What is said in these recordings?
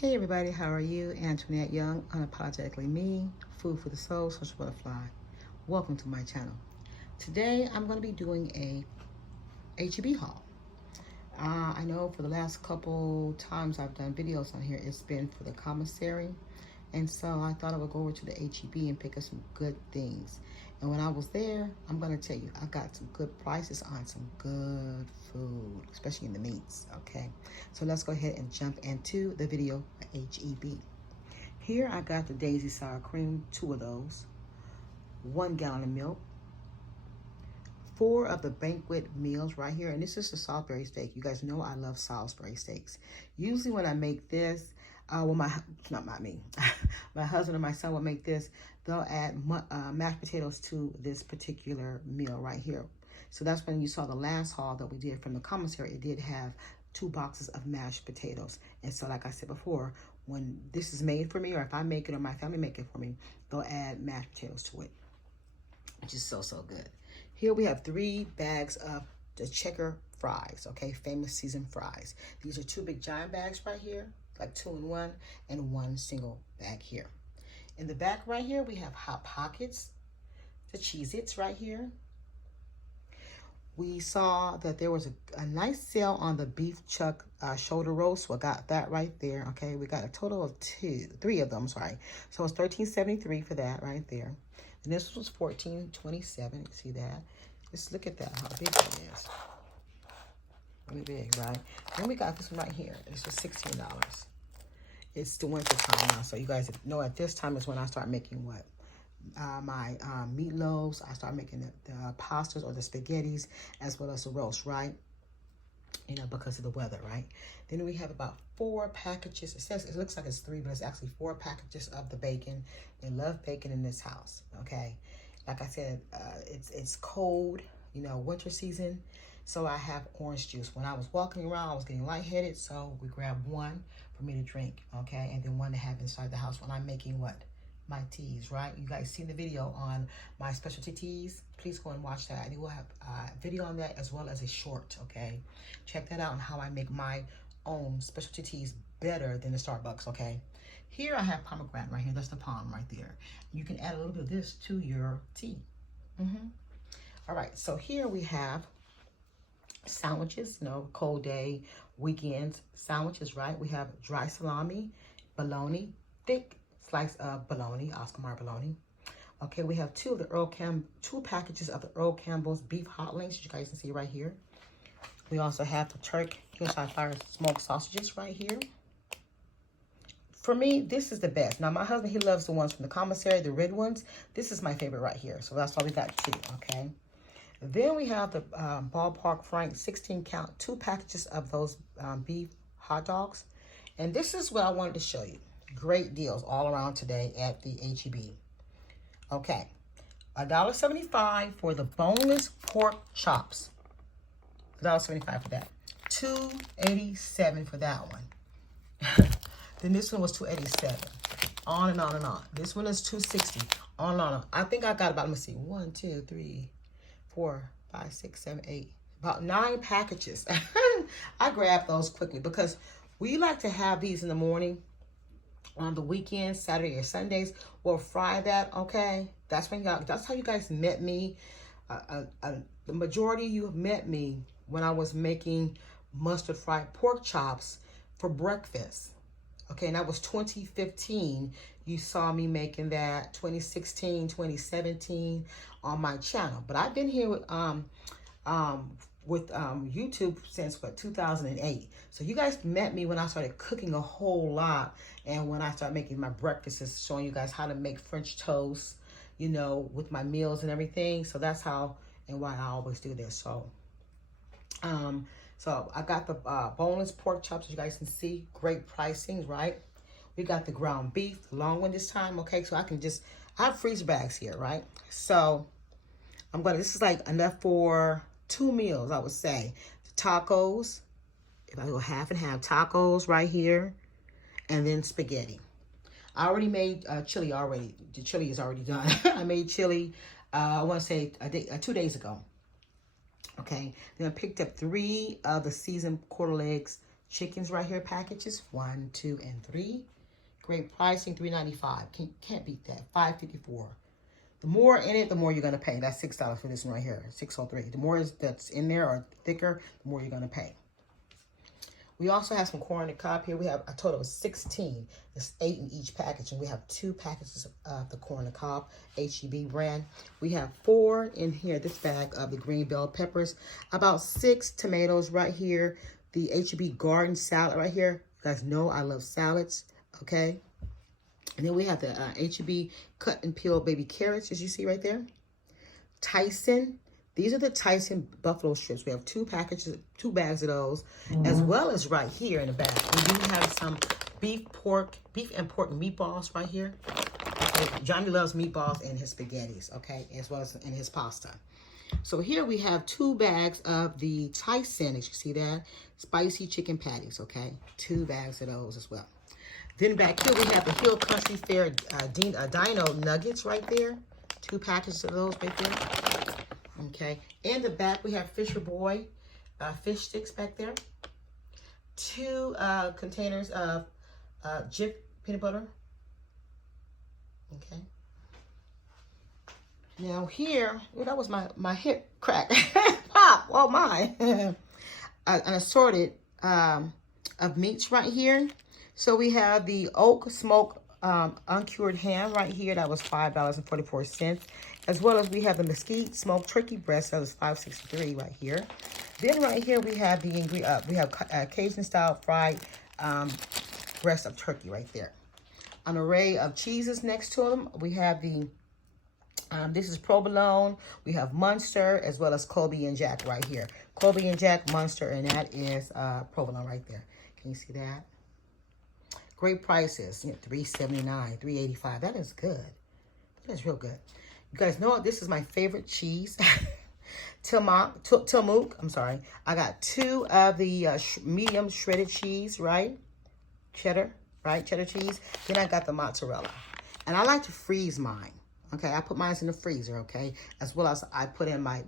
Hey everybody, how are you? Antoinette Young, Unapologetically Me, Food for the Soul, Social Butterfly. Welcome to my channel. Today I'm going to be doing a H.E.B haul. I know for the last couple times I've done videos on here, it's been for the commissary. And so I thought I would go over to the H.E.B and pick up some good things. And when I was there, I'm going to tell you, I got some good prices on some good food, especially in the meats, okay? So let's go ahead and jump into the video for H.E.B. Here I got the Daisy Sour Cream, 2 of those, 1 gallon of milk, 4 of the banquet meals right here. And this is the Salisbury steak. You guys know I love Salisbury steaks. Usually when I make this, well, my husband and my son will make this, they'll add mashed potatoes to this particular meal right here. So that's when you saw the last haul that we did from the commissary. It did have 2 boxes of mashed potatoes. And so like I said before, when this is made for me, or if I make it or my family make it for me, they'll add mashed potatoes to it, which is so good. Here we have 3 bags of the checker fries, okay, famous seasoned fries. These are 2 big giant bags right here, like 2 in 1, and 1 single bag here. In the back right here, we have Hot Pockets, the Cheez-Its right here. We saw that there was a nice sale on the beef chuck shoulder roast, so I got that right there, okay? We got a total of 3 of them, sorry. So it's $13.73 for that right there. And this was $14.27, you see that? Just look at that, how big that is. Really big, right? Then we got this one right here. This was $16. It's the winter time now, so you guys know at this time is when I start making what? My meatloaves. I start making the pastas or the spaghettis, as well as the roast, right? You know, because of the weather, right? Then we have about 4 packages. It looks like it's 3, but it's actually 4 packages of the bacon. We love bacon in this house, okay? Like I said, it's cold, you know, winter season. So I have orange juice. When I was walking around, I was getting lightheaded, so we grabbed 1 for me to drink, okay? And then 1 to have inside the house when I'm making what? My teas, right? You guys seen the video on my specialty teas. Please go and watch that. I will have a video on that as well as a short, okay? Check that out on how I make my own specialty teas better than the Starbucks, okay? Here I have pomegranate right here. That's the palm right there. You can add a little bit of this to your tea. All right, so here we have sandwiches, you know, cold day, weekends, sandwiches, right? We have dry salami, bologna, thick slice of bologna, Oscar Mayer bologna. Okay, we have 2 packages of the Earl Campbell's beef hot links, you guys can see right here. We also have the Turk Hillside Fire smoked sausages right here. For me, this is the best. Now, my husband, he loves the ones from the commissary, the red ones. This is my favorite right here, so that's why we got 2, okay? Then we have the Ballpark Frank 16 count, 2 packages of those beef hot dogs. And this is what I wanted to show you. Great deals all around today at the H.E.B. Okay, $1.75 for the boneless pork chops. $1.75 for that. $2.87 for that one. Then this one was $2.87. On and on and on. This one is $2.60. On and on. I think I got about, let me see, 1, 2, 3, 4, 5, 6, 7, 8. About 9 packages. I grabbed those quickly because we like to have these in the morning. On the weekends, Saturday or Sundays, we'll fry that, okay? That's how you guys met me. The majority of you met me when I was making mustard fried pork chops for breakfast. Okay, and that was 2015. You saw me making that 2016, 2017 on my channel. But I've been here with YouTube since what, 2008. So you guys met me when I started cooking a whole lot, and when I started making my breakfasts, showing you guys how to make French toast, you know, with my meals and everything. So that's how and why I always do this. So so I got the boneless pork chops, as you guys can see. Great pricing, right? We got the ground beef, the long one this time, okay? So I have freezer bags here, right? So this is like enough for 2 meals, I would say. The tacos, if I go half and half, tacos right here, and then spaghetti. I already made chili already. The chili is already done. I made chili, I want to say 2 days ago. Okay, then I picked up 3 of the seasoned quarter legs chickens right here, packages 1, 2, and 3. Great pricing, $3.95. Can't beat that. $5.54. The more in it, the more you're gonna pay. That's $6 for this one right here, $6.03. The more that's in there or thicker, the more you're gonna pay. We also have some corn on the cob here. We have a total of 16. There's 8 in each package, and we have 2 packages of the corn on the cob, H.E.B brand. We have 4 in here, this bag of the green bell peppers. About 6 tomatoes right here. The H.E.B garden salad right here. You guys know I love salads, okay? And then we have the H.E.B cut and peel baby carrots, as you see right there. Tyson. These are the Tyson buffalo strips. We have 2 packages, 2 bags of those, as well as right here in the bag. We do have some beef and pork meatballs right here. Okay. Johnny loves meatballs in his spaghettis, okay, as well as in his pasta. So here we have 2 bags of the Tyson, as you see that, spicy chicken patties, okay, 2 bags of those as well. Then back here we have the Hill Country Fair Dino Nuggets right there, 2 packages of those right there. Okay, in the back we have Fisher Boy fish sticks back there. 2 containers of Jif peanut butter. Okay. Now here, well, that was my hip crack. Pop, oh my. An assorted of meats right here. So we have the oak smoke uncured ham right here. That was $5.44. As well as we have the mesquite smoked turkey breast. That was $5.63 right here. Then right here we have the Cajun style fried breast of turkey right there. An array of cheeses next to them. We have the this is provolone. We have Munster as well as Colby and Jack right here. Colby and Jack, Munster, and that is provolone right there. Can you see that? Great prices. $3.79, $3.85. That is good. That is real good. You guys know this is my favorite cheese. Tillamook. I'm sorry. I got 2 of the medium shredded cheese, right? Cheddar, right? Cheddar cheese. Then I got the mozzarella. And I like to freeze mine. Okay, I put mine in the freezer, okay? As well as I put in my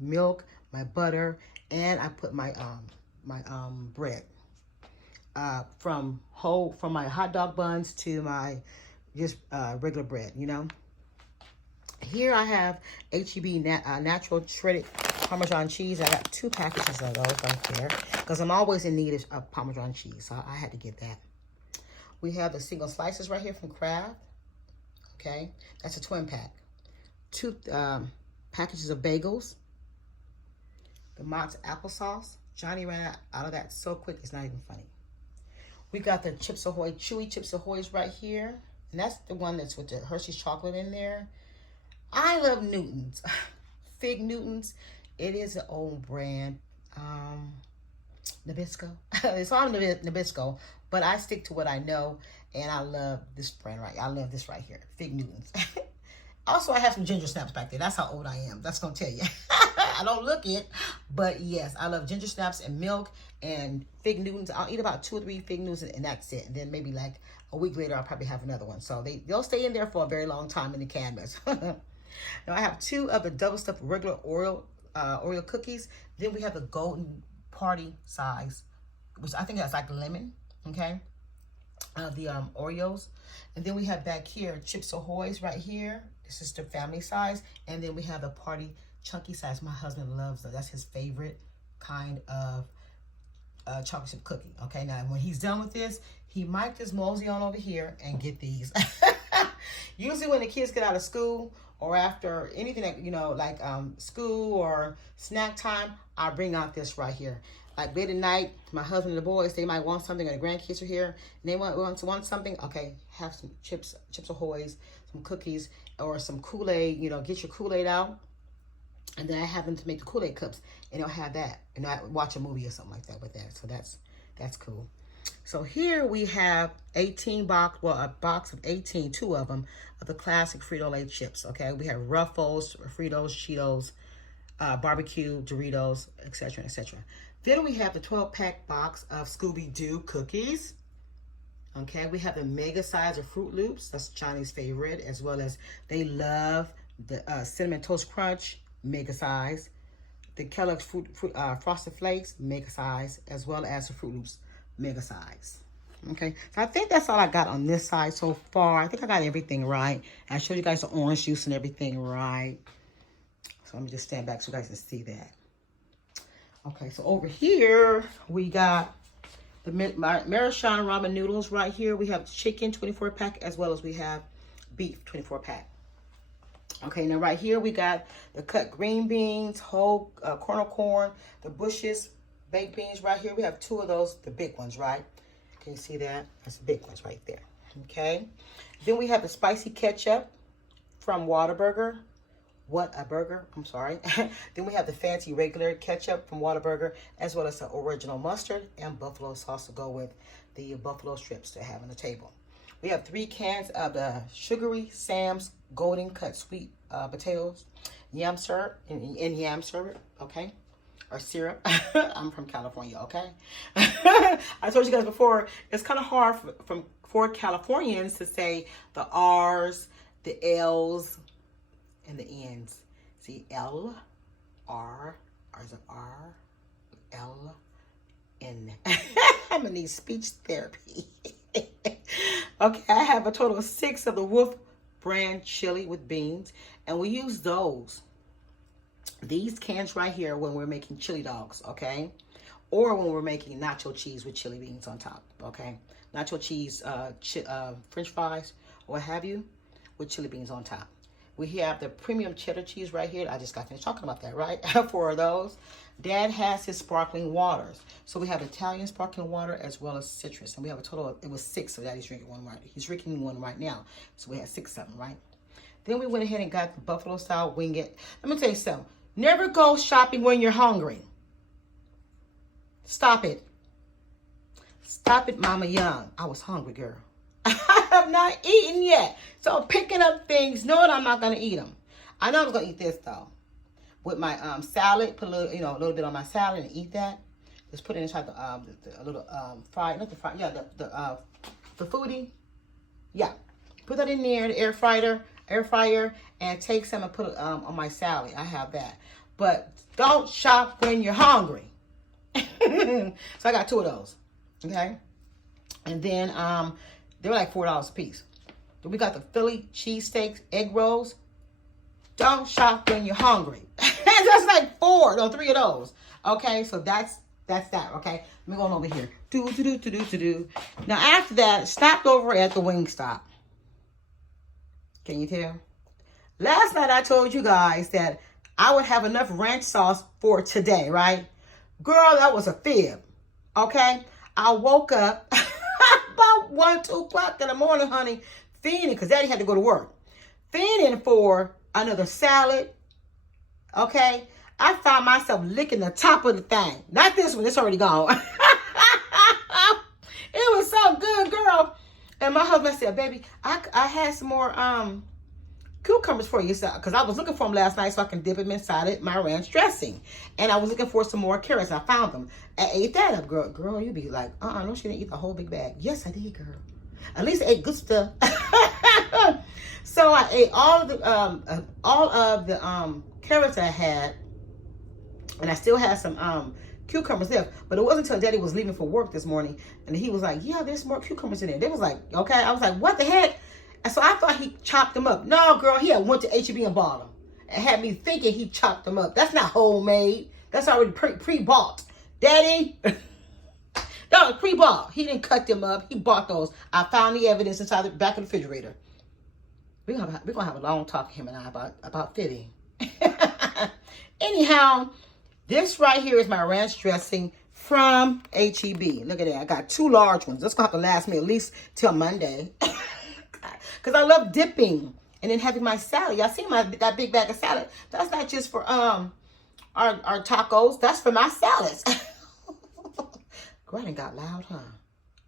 milk, my butter, and I put my bread. From my hot dog buns to my just regular bread, you know. Here I have H.E.B natural shredded Parmesan cheese. I got 2 packages of those right there because I'm always in need of Parmesan cheese, so I had to get that. We have the single slices right here from Kraft. Okay, that's a twin pack. 2 packages of bagels. The Mott's applesauce. Johnny ran out of that so quick, it's not even funny. We got the Chips Ahoy, chewy Chips Ahoy's right here. And that's the one that's with the Hershey's chocolate in there. I love Newton's. Fig Newton's. It is an old brand. Nabisco. It's all Nabisco. But I stick to what I know. And I love this brand right. I love this right here. Fig Newton's. Also, I have some ginger snaps back there. That's how old I am. That's going to tell you. I don't look it. But yes, I love ginger snaps and milk and Fig Newtons. I'll eat about 2 or 3 Fig Newtons and that's it. And then maybe like a week later, I'll probably have another one. So they'll stay in there for a very long time in the canvas. Now I have 2 of the double stuffed regular Oreo cookies. Then we have the golden party size, which I think has like lemon. Okay. The Oreos. And then we have back here Chips Ahoy's right here. This is the family size. And then we have the party chunky size. My husband loves those. That's his favorite kind of chocolate chip cookie. Okay, now when he's done with this, he might just mosey on over here and get these. Usually when the kids get out of school or after anything that, you know, like school or snack time, I bring out this right here. Like late at night, my husband and the boys, they might want something, and the grandkids are here, and they want something. Okay, have some Chips Ahoy's, some cookies, or some Kool-Aid. You know, get your Kool-Aid out, and then I have them to make the Kool-Aid cups, and they'll have that, and I watch a movie or something like that with that. So that's cool. So here we have a box of 18, 2 of them, of the classic Frito-Lay chips. Okay, we have Ruffles, Fritos, Cheetos, barbecue, Doritos, etc., etc. Then we have the 12-pack box of Scooby-Doo cookies. Okay, we have the mega size of Fruit Loops. That's Johnny's favorite, as well as they love the Cinnamon Toast Crunch mega size. the Kellogg's Frosted Flakes, mega size, as well as the Fruit Loops, mega size. Okay, so I think that's all I got on this side so far. I think I got everything right. I showed you guys the orange juice and everything right. So let me just stand back so you guys can see that. Okay, so over here, we got the Marishon ramen noodles right here. We have chicken 24-pack as well as we have beef 24-pack. Okay, now right here we got the cut green beans, whole kernel corn, the Bush's baked beans right here. We have 2 of those, the big ones, right? Can you see that? That's the big ones right there. Okay. Then we have the spicy ketchup from Whataburger. What a burger. I'm sorry. Then we have the fancy regular ketchup from Whataburger, as well as the original mustard and buffalo sauce to go with the buffalo strips to have on the table. We have 3 cans of the Sugary Sam's Golden Cut Sweet Potatoes, yam syrup, and yam syrup, okay? Or syrup. I'm from California, okay? I told you guys before, it's kind of hard for Californians to say the R's, the L's, and the N's. See, L, R, or is it R, L, N. I'm gonna need speech therapy. Okay, I have a total of 6 of the Wolf brand chili with beans, and we use these cans right here when we're making chili dogs, okay? Or when we're making nacho cheese with chili beans on top, okay? Nacho cheese, French fries, what have you, with chili beans on top. We have the premium cheddar cheese right here. I just got finished talking about that, right? 4 of those. Dad has his sparkling waters. So we have Italian sparkling water as well as citrus. And we have a total of, it was 6 of that. He's drinking one right. He's drinking one right now. So we had 6 of them, right? Then we went ahead and got the buffalo style wing it. Let me tell you something. Never go shopping when you're hungry. Stop it. Stop it, Mama Young. I was hungry, girl. I have not eaten yet. So I'm picking up things knowing I'm not going to eat them. I know I was going to eat this, though. With my salad, put a little, a little bit on my salad and eat that. Just put it inside the little fried, not the fried, yeah, the foodie. Yeah. Put that in there, the air fryer, and take some and put it on my salad. I have that. But don't shop when you're hungry. So I got 2 of those. Okay. And then they were like $4 a piece. Then we got the Philly cheesesteaks, egg rolls. Don't shop when you're hungry. That's like 3 of those. Okay, so that's that. Okay, let me go on over here. Do. Now after that, stopped over at the Wingstop. Can you tell? Last night I told you guys that I would have enough ranch sauce for today, right? Girl, that was a fib. Okay, I woke up about 1, 2 o'clock in the morning, honey, fiending because Daddy had to go to work. Fiending for another salad. Okay, I found myself licking the top of the thing. Not this one, it's already gone. It was so good, girl. And my husband said, baby, I had some more cucumbers for you, because I was looking for them last night so I can dip them inside my ranch dressing. And I was looking for some more carrots. I found them. I ate that up, girl. Girl, you be like, no, she didn't eat the whole big bag. Yes, I did, girl. At least I ate good stuff. So I ate all of the carrots I had, and I still had some cucumbers left. But it wasn't until Daddy was leaving for work this morning, and he was like, yeah, there's more cucumbers in there. They was like, okay. I was like, what the heck? And so I thought he chopped them up. No, girl, he had went to H.E.B and bought them. And had me thinking he chopped them up. That's not homemade. That's already pre-bought. Daddy, that was pre-bought. He didn't cut them up. He bought those. I found the evidence inside the back of the refrigerator. We're gonna have a long talk, him and I, about fitting. Anyhow, this right here is my ranch dressing from H.E.B. Look at that. I got 2 large ones. That's gonna have to last me at least till Monday. Because I love dipping and then having my salad. Y'all see that big bag of salad? That's not just for our tacos. That's for my salads. Girl, I done got loud, huh?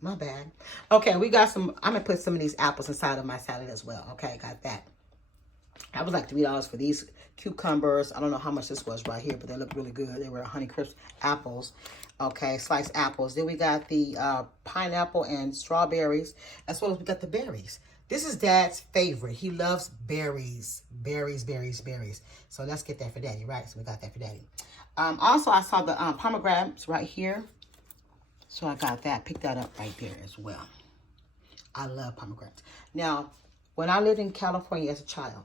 My bad. Okay, we got some. I'm going to put some of these apples inside of my salad as well. Okay, got that. I was like $3 for these cucumbers. I don't know how much this was right here, but they look really good. They were Honeycrisp apples. Okay, sliced apples. Then we got the pineapple and strawberries, as well as we got the berries. This is Dad's favorite. He loves berries. Berries, berries, berries. So let's get that for Daddy, right? So we got that for Daddy. Also, I saw the pomegranates right here. So I got that. Picked that up right there as well. I love pomegranates. Now, when I lived in California as a child,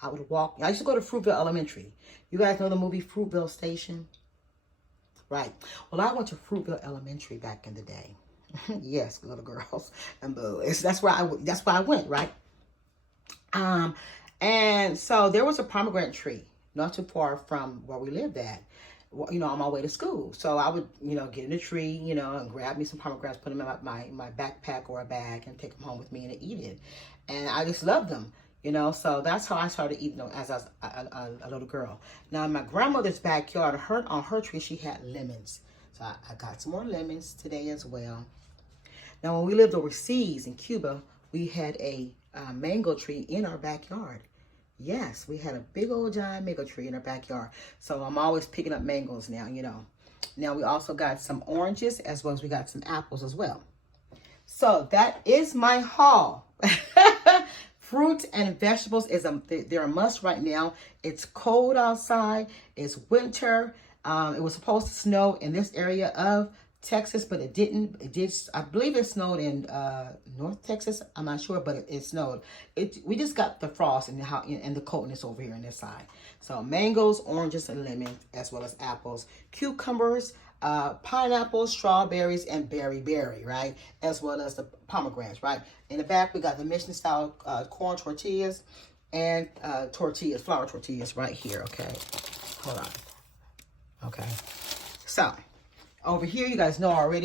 I would walk. I used to go to Fruitville Elementary. You guys know the movie Fruitville Station? Right. Well, I went to Fruitville Elementary back in the day. Yes, little girls and boys. That's where I went, right? And so there was a pomegranate tree not too far from where we lived at, you know, on my way to school. So I would, you know, get in the tree, you know, and grab me some pomegranates, put them in my backpack or a bag and take them home with me and eat it. And I just loved them, you know. So that's how I started eating them as I was a little girl. Now, in my grandmother's backyard, on her tree, she had lemons. So I got some more lemons today as well. Now, when we lived overseas in Cuba, we had a mango tree in our backyard. Yes, we had a big old giant mango tree in our backyard. So I'm always picking up mangoes now, you know. Now, we also got some oranges as well as we got some apples as well. So that is my haul. Fruit and vegetables, they're a must right now. It's cold outside. It's winter. It was supposed to snow in this area of Texas, but it didn't. It did. I believe it snowed in North Texas. I'm not sure, but it snowed. We just got the frost and the coldness over here on this side. So mangoes, oranges, and lemons, as well as apples, cucumbers, pineapples, strawberries, and berry, right? As well as the pomegranates, right? In the back, we got the Mission-style corn tortillas and flour tortillas right here, okay? Hold on. Okay. So over here, you guys know already.